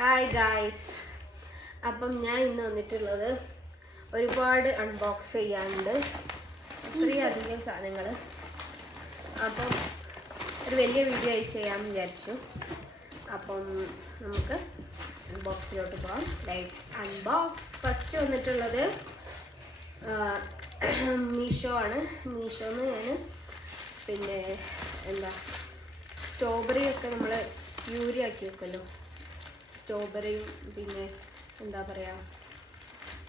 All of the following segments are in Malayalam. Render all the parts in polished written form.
ഹായ് ഗായ്സ്, അപ്പം ഞാൻ ഇന്ന് വന്നിട്ടുള്ളത് ഒരുപാട് അൺബോക്സ് ചെയ്യാനുണ്ട്, അത്രയധികം സാധനങ്ങൾ. അപ്പം ഒരു വലിയ വീഡിയോ ആയി ചെയ്യാമെന്ന് വിചാരിച്ചു. അപ്പം നമുക്ക് അൺബോക്സിലോട്ട് പോകാം. Let's unbox. ഫസ്റ്റ് വന്നിട്ടുള്ളത് മീഷോ ആണ്. മീഷോന്ന് ഞാൻ പിന്നെ സ്ട്രോബെറി ഒക്കെ നമ്മൾ പ്യൂരി ആക്കി വെക്കുമല്ലോ, സ്ട്രോബെറിയും പിന്നെ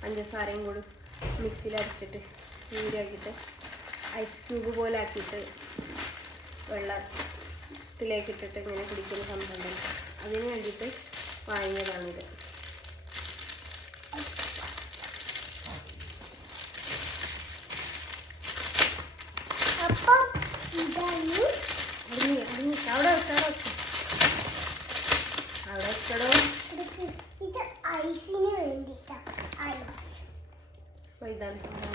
പഞ്ചസാരയും കൂടി മിക്സിയിൽ അരച്ചിട്ട് പ്യൂരി ആക്കിയിട്ട് ഐസ് ക്യൂബ് പോലെ ആക്കിയിട്ട് വെള്ളത്തിലേക്ക് ഇട്ടിട്ട് ഇങ്ങനെ കുടിക്കുന്ന സംഭവം, അതിന് വേണ്ടിയിട്ട് വാങ്ങിയതാണിത്. ഇതാണ് സംഭവം.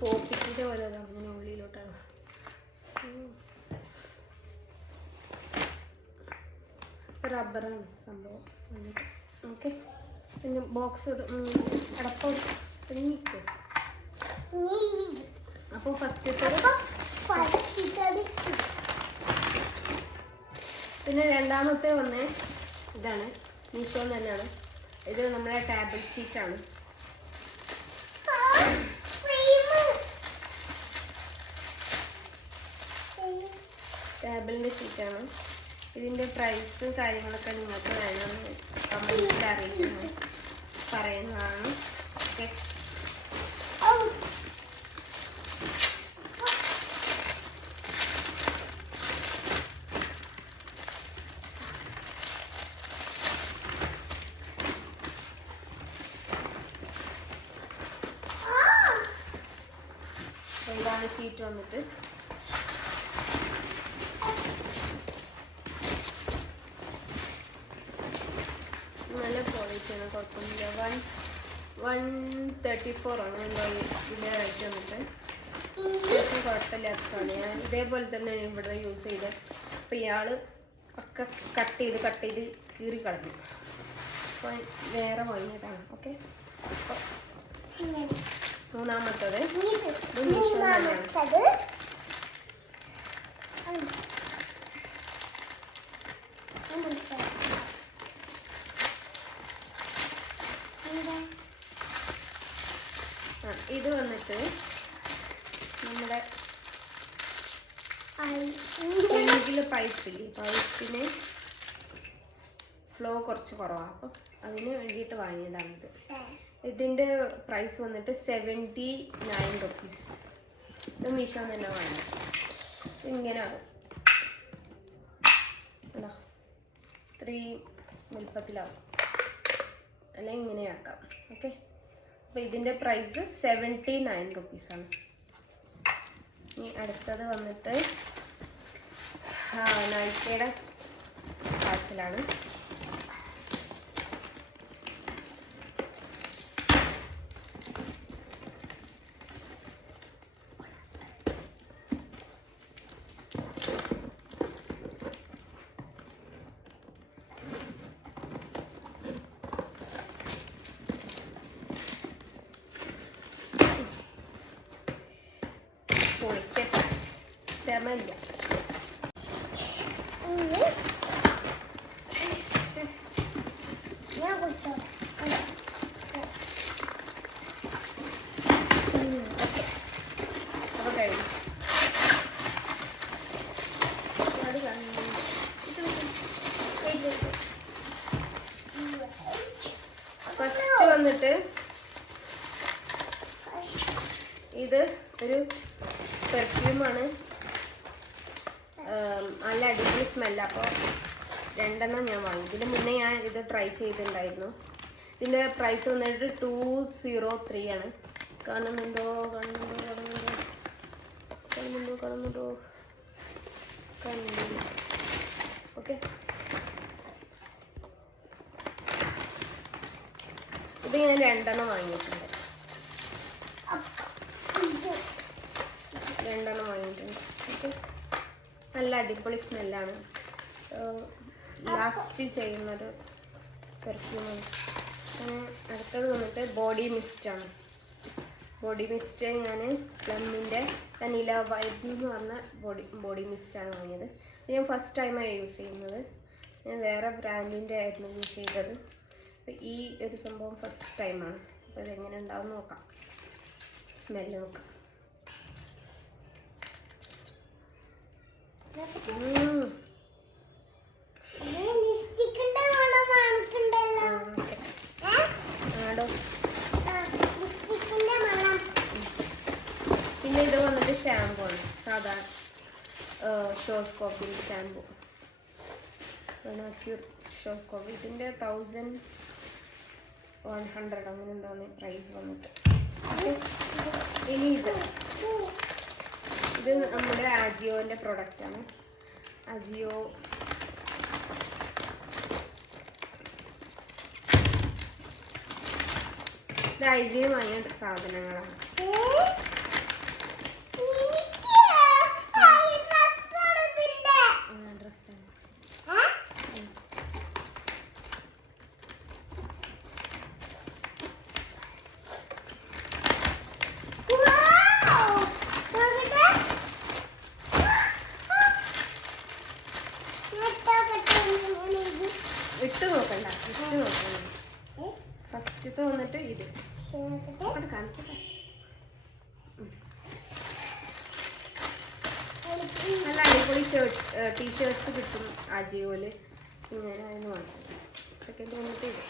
പോപ്പിക്കിന്റെ പോലെ അങ്ങനെ ഉള്ളിലോട്ടാണ്. റബ്ബറാണ് സംഭവം. ഓക്കെ, പിന്നെ ബോക്സ് അടപ്പം പിന്നിക്കും. അപ്പോൾ പിന്നെ രണ്ടാമത്തെ വന്നേ ഇതാണ്, മീഷോ തന്നെയാണ്. ഇത് നമ്മളെ ടേബിൾ ഷീറ്റാണ്. ടേബിളിൻ്റെ ഷീറ്റാണ്. ഇതിൻ്റെ പ്രൈസും കാര്യങ്ങളൊക്കെ നിങ്ങൾക്ക് വേണമെന്ന് കമൻറ്റിൽ അറിയിക്കുന്നു, പറയുന്നതാണ്. ഓക്കെ, ഇതാണ് ഷീറ്റ് വന്നിട്ട്. നല്ല ക്വാളിറ്റിയാണ്, കുഴപ്പമില്ല. 134 ആണ് ഇതിൻ്റെ റേറ്റ് വന്നിട്ട്. കുഴപ്പമില്ലാത്ത സാധനം. ഞാൻ ഇതേപോലെ തന്നെ ഇവിടെ യൂസ് ചെയ്തത്. അപ്പോൾ ഇയാൾ ഒക്കെ കട്ട് ചെയ്ത് കീറി കളഞ്ഞു. അപ്പോൾ വേറെ വാങ്ങിയതാണ്. ഓക്കെ, അപ്പോൾ മൂന്നാമത്തത് മീഷോ തന്നെയാണ്. ഇത് വന്നിട്ട് നമ്മുടെ സിങ്കില് പൈപ്പിന് ഫ്ലോ കുറച്ച് കുറവാണ്, അപ്പം അതിന് വേണ്ടിയിട്ട് വാങ്ങിയതാണിത്. ഇതിൻ്റെ പ്രൈസ് വന്നിട്ട് 79 റുപ്പീസ്. ഇത് മീഷോ തന്നെ വാങ്ങി. ഇങ്ങനെ ആകും, 3 വലുപ്പത്തിലാവും, അല്ലെങ്കിൽ ഇങ്ങനെയാക്കാം. ഓക്കെ, അപ്പോൾ ഇതിൻ്റെ പ്രൈസ് 79 റുപ്പീസാണ്. ഇനി അടുത്തത് വന്നിട്ട് നൈക്കയുടെ പാഴ്സലാണ്. ക്ഷമയില്ല. അപ്പോൾ കഴിഞ്ഞു. ഫസ്റ്റ് വന്നിട്ട് ഇത് ഒരു പെർഫ്യൂമാണ്. നല്ല അടിപൊളി സ്മെല്ല്. അപ്പോൾ 2 ഞാൻ വാങ്ങി. ഇതിന് മുന്നേ ഞാൻ ഇത് ട്രൈ ചെയ്തിട്ടുണ്ടായിരുന്നു. ഇതിൻ്റെ പ്രൈസ് വന്നിട്ട് 203 ആണ്. കാണുന്നുണ്ടോ? ഓക്കെ, ഇത് ഞാൻ 2 വാങ്ങിയിട്ടുണ്ട്. 2 വാങ്ങിയിട്ടുണ്ട്. ഓക്കെ, നല്ല അടിപൊളി സ്മെല്ലാണ്. ലാസ്റ്റ് ചെയ്യുന്നൊരു പെർഫ്യൂമാണ്. അടുത്തത് വന്നിട്ട് ബോഡി മിസ്റ്റാണ്. ബോഡി മിസ്റ്റ് ഞാൻ പ്ലമ്മിൻ്റെ വനില വൈബ് എന്ന് പറഞ്ഞ ബോഡി മിസ്റ്റാണ് വാങ്ങിയത്. ഇത് ഞാൻ ഫസ്റ്റ് ടൈമാണ് യൂസ് ചെയ്യുന്നത്. ഞാൻ വേറെ ബ്രാൻഡിൻ്റെ ആയിരുന്നു യൂസ് ചെയ്തത്. അപ്പോൾ ഈ ഒരു സംഭവം ഫസ്റ്റ് ടൈമാണ്. അപ്പോൾ ഇതെങ്ങനെ ഉണ്ടാവും നോക്കാം. സ്മെല്ല് നോക്കാം. പിന്നെ ഇത് വന്നിട്ട് ഷാമ്പു ആണ്. സാധാരണ shows coffee shampoo, shows coffee. ഇതിൻ്റെ 1100 അങ്ങനെ എന്താണ് പ്രൈസ് വന്നിട്ട്. ഇനി ഇത് നമ്മുടെ അജിയോൻ്റെ പ്രൊഡക്റ്റാണ്. അജിയോ ഇത് അജിയോ വാങ്ങിയ സാധനങ്ങളാണ്. ഇട്ട് നോക്കണ്ട, ഫസ്റ്റത്തെ വന്നിട്ട് ഇത് കാണിക്കട്ടെ. നല്ല അടിപൊളി ടീഷർട്ട്സ് കിട്ടും അജിയോയില്. ഞാൻ അതിന് വാങ്ങി. സെക്കൻഡ് വന്നിട്ട് ഇത്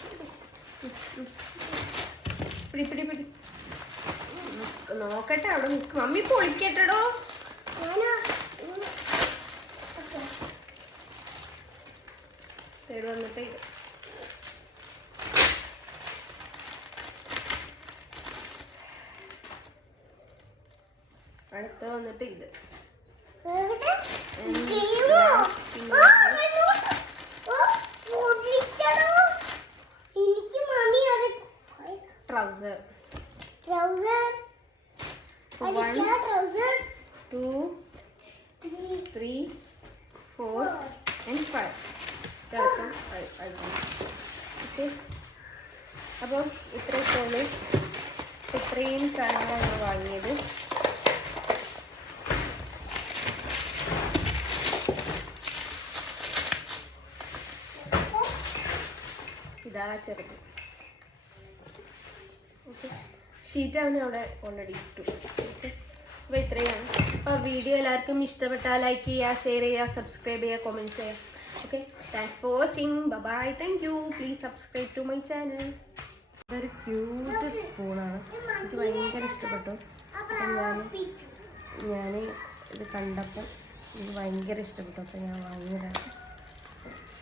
പിടി നോക്കട്ടെ. അവിടെ നിൽക്കും. മമ്മി പൊളിക്കട്ടോ. തേട് വന്നിട്ട് ഇത് അടുത്ത വന്നിട്ട് ഇത് ട്രൗസർ. 1 2 3 4 and 5. ഓക്കെ, അപ്പോൾ ഇത്രയും സാധനങ്ങളാണ് വാങ്ങിയത്. ഇതാ ചെറുത്. ഓക്കെ, ഷീറ്റ് അവന് അവിടെ ഓൾറെഡി ഇട്ടു. ഓക്കെ, അപ്പോൾ ഇത്രയാണ്. അപ്പോൾ വീഡിയോ എല്ലാവർക്കും ഇഷ്ടപ്പെട്ടാൽ ലൈക്ക് ചെയ്യുക, ഷെയർ ചെയ്യുക, സബ്സ്ക്രൈബ് ചെയ്യുക, കമൻറ്റ്സ് ചെയ്യുക. Okay, thanks for watching. Bye. Thank you. Please subscribe to my channel. ഇതൊരു ക്യൂട്ട് സ്പൂണാണ്. എനിക്ക് ഭയങ്കര ഇഷ്ടപ്പെട്ടു. അപ്പം ഞാൻ ഇത് കണ്ടപ്പോൾ എനിക്ക് ഭയങ്കര ഇഷ്ടപ്പെട്ടു. അപ്പോൾ ഞാൻ വാങ്ങിയതാണ്.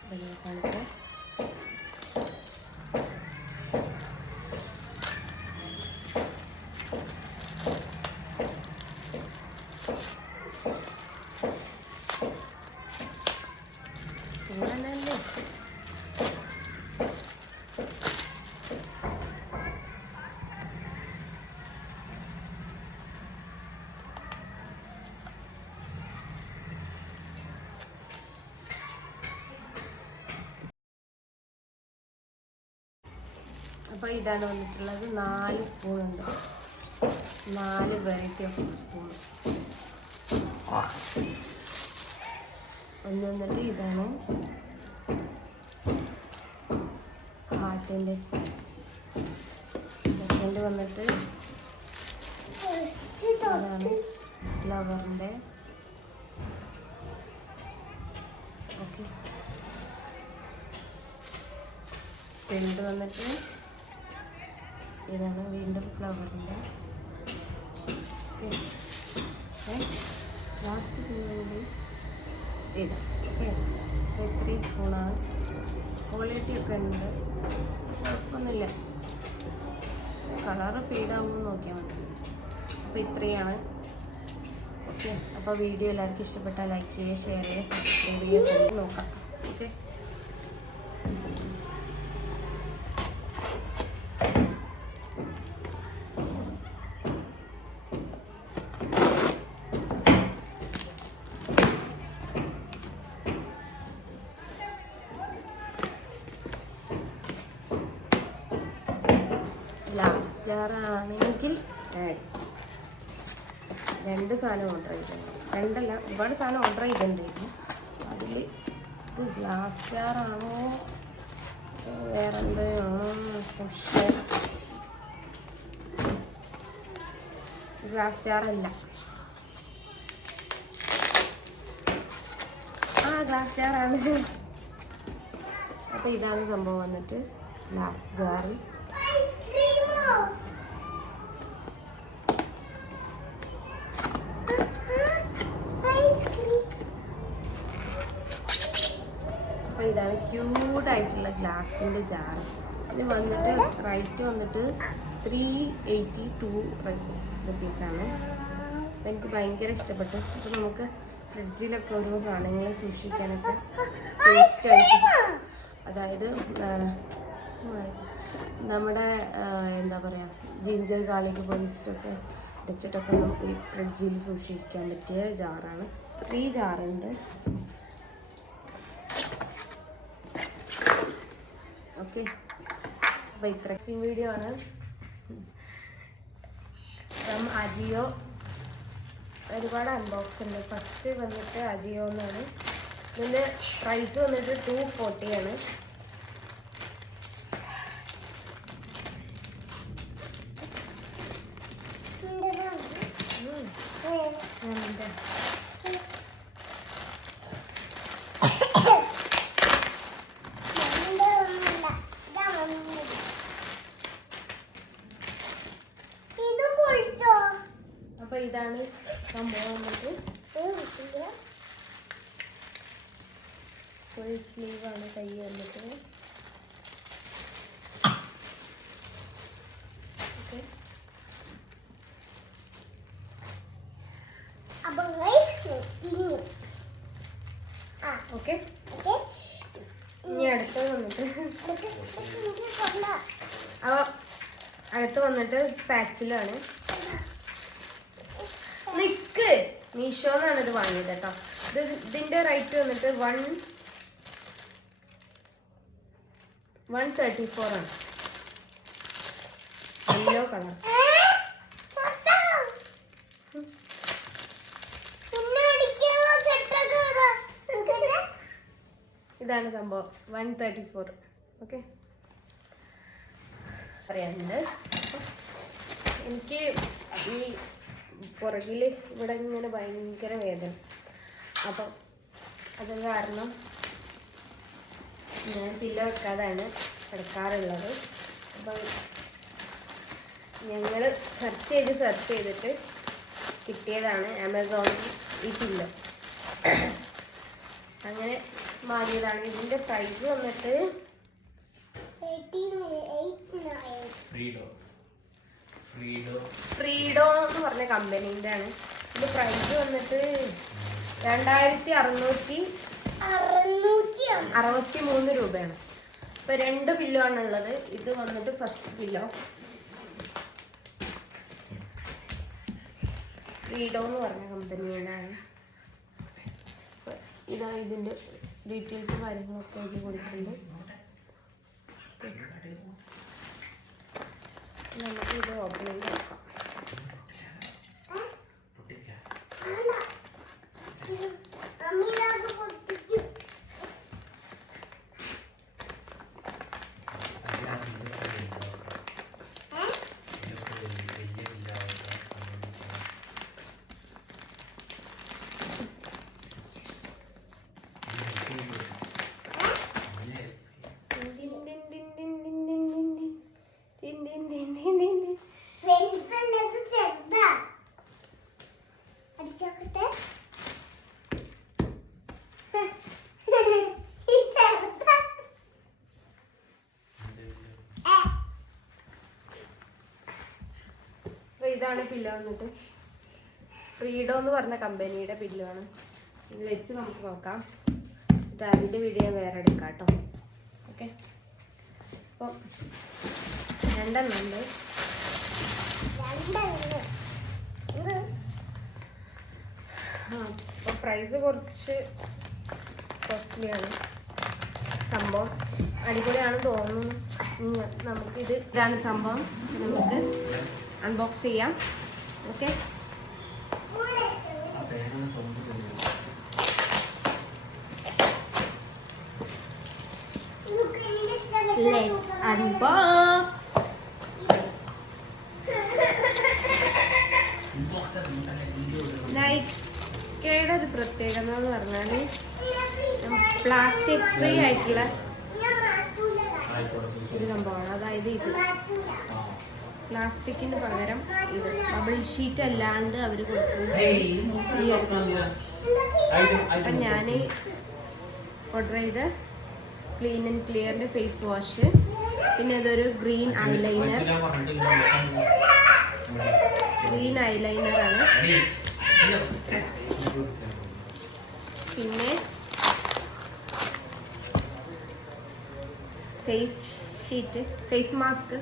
അപ്പം ഞാൻ കാണിക്കാം. അപ്പോൾ ഇതാണ് വന്നിട്ടുള്ളത്. 4 സ്പൂണുണ്ട്. 4 വെറൈറ്റി ഓഫ് സ്പൂൺ. ഒന്ന് വന്നിട്ട് ഇതാണ് ഹാർട്ടിൻ്റെ. സെക്കൻഡ് വന്നിട്ട് ഇതാണ് ഫ്ലവറിൻ്റെ. ഓക്കെ, തേർഡ് വന്നിട്ട് ഇതാണ് വീണ്ടും ഫ്ലവറിൻ്റെ. ലാസ്റ്റ് ഇത്. ഓക്കെ, 3 സ്പൂണാണ്. ക്വാളിറ്റി ഒക്കെ ഉണ്ട്, കുഴപ്പമൊന്നുമില്ല. കളറ് ഫീഡാകുമ്പോൾ നോക്കിയാൽ മതി. അപ്പോൾ ഇത്രയാണ്. ഓക്കെ, അപ്പോൾ വീഡിയോ എല്ലാവർക്കും ഇഷ്ടപ്പെട്ടാൽ ലൈക്ക് ചെയ്യുക, ഷെയർ ചെയ്യുക, സബ്സ്ക്രൈബ് ചെയ്യുക. നോക്കാം. ഓക്കെ. ജാറാണെങ്കിൽ രണ്ട് സാധനം ഓർഡർ ചെയ്തിട്ടുണ്ട്. രണ്ടല്ല, ഒരുപാട് സാധനം ഓർഡർ ചെയ്തിട്ടുണ്ടായിരുന്നു. അതിൽ ഇത് ഗ്ലാസ് ജാറാണോ വേറെ എന്താണോ പക്ഷേ ഗ്ലാസ് ജാറല്ല. ഗ്ലാസ് ജാറാണ്. അപ്പോൾ ഇതാണ് സംഭവം വന്നിട്ട് ഗ്ലാസ് ജാറ്. അപ്പോൾ ഇതാണ് ക്യൂട്ടായിട്ടുള്ള ഗ്ലാസിൻ്റെ ജാറ്. ഇത് വന്നിട്ട് റേറ്റ് വന്നിട്ട് 382 റുപ്പീസാണ്. അപ്പോൾ എനിക്ക് ഭയങ്കര ഇഷ്ടപ്പെട്ടു. അപ്പോൾ നമുക്ക് ഫ്രിഡ്ജിലൊക്കെ ഓരോ സാധനങ്ങൾ സൂക്ഷിക്കാനൊക്കെ ടേസ്റ്റായിട്ട്, അതായത് നമ്മുടെ എന്താ പറയുക ജിഞ്ചർ ഗാർലിക് പേസ്റ്റൊക്കെ വെച്ചിട്ടൊക്കെ നമുക്ക് ഈ ഫ്രിഡ്ജിൽ സൂക്ഷിക്കാൻ പറ്റിയ ജാറാണ്. 3 ജാറുണ്ട്. ഓക്കെ, അപ്പോൾ ഇത്രയും വീഡിയോ ആണ് ഫ്രം അജിയോ. ഒരുപാട് അൺബോക്സ് ഉണ്ട്. ഫസ്റ്റ് വന്നിട്ട് അജിയോ എന്നാണ്. ഇതിൻ്റെ പ്രൈസ് വന്നിട്ട് 240 ആണ്. അപ്പോൾ ഇതാണ് സംഭവം വന്നിട്ട് ഫുൾ സ്ലീവാണ് കൈ വന്നിട്ട്. Okay, okay. ഇനി അടുത്തത് വന്നിട്ട് അടുത്ത് വന്നിട്ട് സ്പാച്ചുലാണ്. നിക്ക്, മീഷോന്നാണ് ഇത് വാങ്ങിയത് കേട്ടോ. ഇതിന്റെ റേറ്റ് വന്നിട്ട് 134 ആണ്. Yellow colour. ഇതാണ് സംഭവം 134. ഓക്കെ, പറയാനുണ്ട്. എനിക്ക് ഈ പുറകിൽ ഇവിടെ ഇങ്ങനെ ഭയങ്കര വേദന. അപ്പം അത് കാരണം ഞാൻ പില്ലോ വെക്കാതാണ് കിടക്കാറുള്ളത്. അപ്പം ഞങ്ങൾ സെർച്ച് ചെയ്തിട്ട് കിട്ടിയതാണ് ആമസോണിൽ ഈ പില്ലോ. അങ്ങനെ വാങ്ങിയതാണ്. ഇതിൻ്റെ പ്രൈസ് വന്നിട്ട് ഫ്രീഡോ എന്ന് പറഞ്ഞ കമ്പനീൻ്റെ ആണ്. ഇതിൻ്റെ പ്രൈസ് വന്നിട്ട് 2663 രൂപയാണ്. ഇപ്പം 2 പില്ലോ ആണുള്ളത്. ഇത് വന്നിട്ട് ഫസ്റ്റ് പില്ലോ ഫ്രീഡോ എന്ന് പറഞ്ഞ കമ്പനിയാണ്. ഇതാ ഇതിൻ്റെ ഡീറ്റെയിൽസും കാര്യങ്ങളൊക്കെ ഇത് കൊടുക്കുന്നുണ്ട്. നമുക്ക് ഇത് ഓപ്പൺ ചെയ്ത് നോക്കാം. ഇതാണ് പില്ലോ വന്നിട്ട് ഫ്രീഡോ എന്ന് പറഞ്ഞ കമ്പനിയുടെ പില്ലോ ആണ്. ഇത് വെച്ച് നമുക്ക് നോക്കാം. എന്നിട്ട് അതിൻ്റെ വീഡിയോ വേറെ എടുക്കാം കേട്ടോ. ഓക്കെ, അപ്പോൾ 2 എണ്ണം ഉണ്ട്. അപ്പോൾ പ്രൈസ് കുറച്ച് കോസ്റ്റ്ലിയാണ്. സംഭവം അടിപൊളിയാണ് തോന്നുന്നു. ഇതാണ് സംഭവം. നമുക്ക് അൺബോക്സ് ചെയ്യാം. Okay, let's unbox. നൈക്കയുടെ ഒരു പ്രത്യേകത എന്ന് പറഞ്ഞാൽ പ്ലാസ്റ്റിക് ഫ്രീ ആയിട്ടുള്ള ഒരു സംഭവമാണ്. അതായത് ഇത് പ്ലാസ്റ്റിക്കിന് പകരം ഇത് ബബിൾ ഷീറ്റ് അല്ലാണ്ട് അവർ കൊടുക്കുന്നത് ഈ ഒരു സംഭവം. അപ്പം ഞാൻ ഓർഡർ ചെയ്ത ക്ലീൻ ആൻഡ് ക്ലിയറിൻ്റെ ഫേസ് വാഷ്, പിന്നെ ഇതൊരു ഗ്രീൻ ഐലൈനറാണ്. പിന്നെ ഫേസ് മാസ്ക്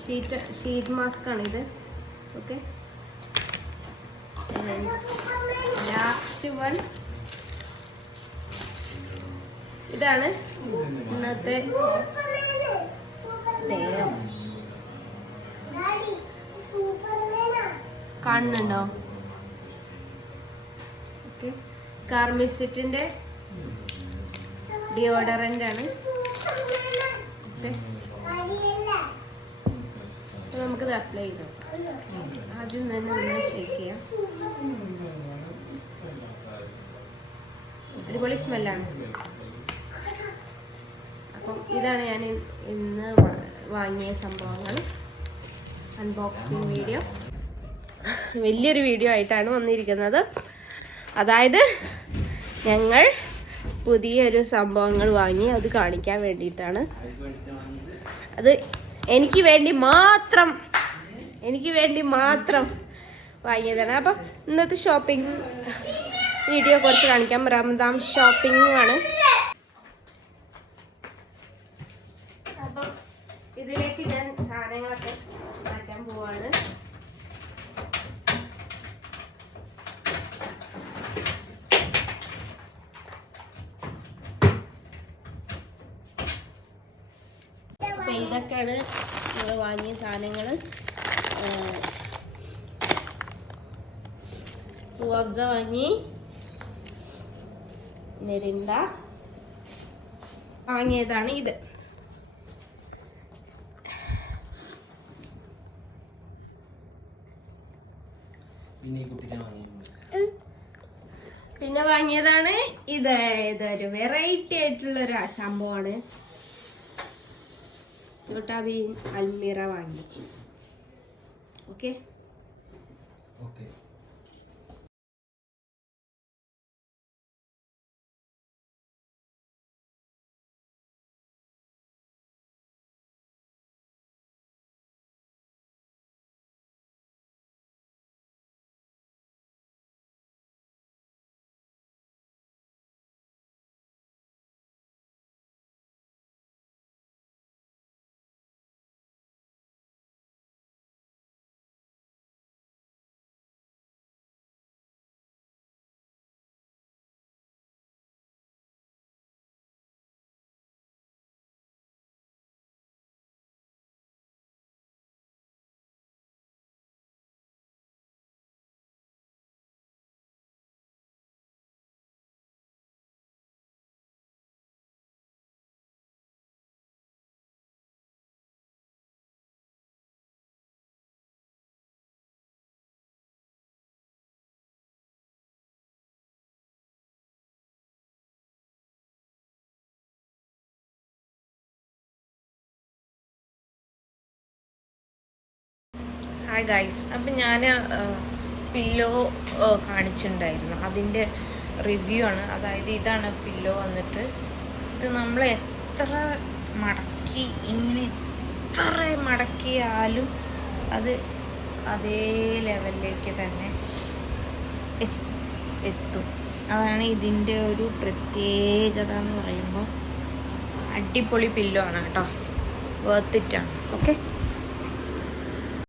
ഷീറ്റ് മാസ്ക് ആണിത്. ഓക്കെ, ലാസ്റ്റ് വൺ ഇതാണ് ഇന്നത്തെ. കാണുന്നുണ്ടോ? ഓക്കെ, കാർമിസിറ്റിന്റെ ഡിയോഡറൻ്റ് ആണ്. ഓക്കെ, നമുക്കിത് അപ്ലൈ ചെയ്യാം. ആദ്യം തന്നെ ഒന്ന് ഷേക്ക് ചെയ്യാം. അടിപൊളി സ്മെല്ലാണ്. അപ്പം ഇതാണ് ഞാൻ ഇന്ന് വാങ്ങിയ സംഭവങ്ങൾ. അൺബോക്സിങ് വീഡിയോ, വലിയൊരു വീഡിയോ ആയിട്ടാണ് വന്നിരിക്കുന്നത്. അതായത് ഞങ്ങൾ പുതിയൊരു സംഭവങ്ങൾ വാങ്ങി അത് കാണിക്കാൻ വേണ്ടിയിട്ടാണ്. അത് എനിക്ക് വേണ്ടി മാത്രം വാങ്ങിയതാണ്. അപ്പം ഇന്നത്തെ ഷോപ്പിംഗ് വീഡിയോ കുറച്ച് കാണിക്കാം. റമദാൻ ഷോപ്പിംഗ് ആണ്. അപ്പം ഇതിലേക്ക് ഞാൻ സാധനങ്ങളൊക്കെ മാറ്റാൻ പോവാണ്. അപ്പം ഇതൊക്കെയാണ് നമ്മൾ വാങ്ങിയ സാധനങ്ങൾ. റുഅബ്സ വാങ്ങി, മെരിണ്ട വാങ്ങിയതാണ് ഇത്. പിന്നെ വാങ്ങിയതാണ് ഇത്. ഇതൊരു വെറൈറ്റി ആയിട്ടുള്ളൊരു സംഭവമാണ്. ചോട്ടാ ഭീം അൽമീറ വാങ്ങി. Okay, hi guys. അപ്പം ഞാൻ പില്ലോ കാണിച്ചിട്ടുണ്ടായിരുന്നു, അതിൻ്റെ റിവ്യൂ ആണ്. അതായത് ഇതാണ് പില്ലോ വന്നിട്ട്. ഇത് നമ്മൾ എത്ര മടക്കിയാലും അത് അതേ ലെവലിലേക്ക് തന്നെ എത്തും. അതാണ് ഇതിൻ്റെ ഒരു പ്രത്യേകത എന്ന് പറയുമ്പോൾ. അടിപൊളി പില്ലോ ആണ് കേട്ടോ, വർത്ത് ഇറ്റാണ്. ഓക്കെ.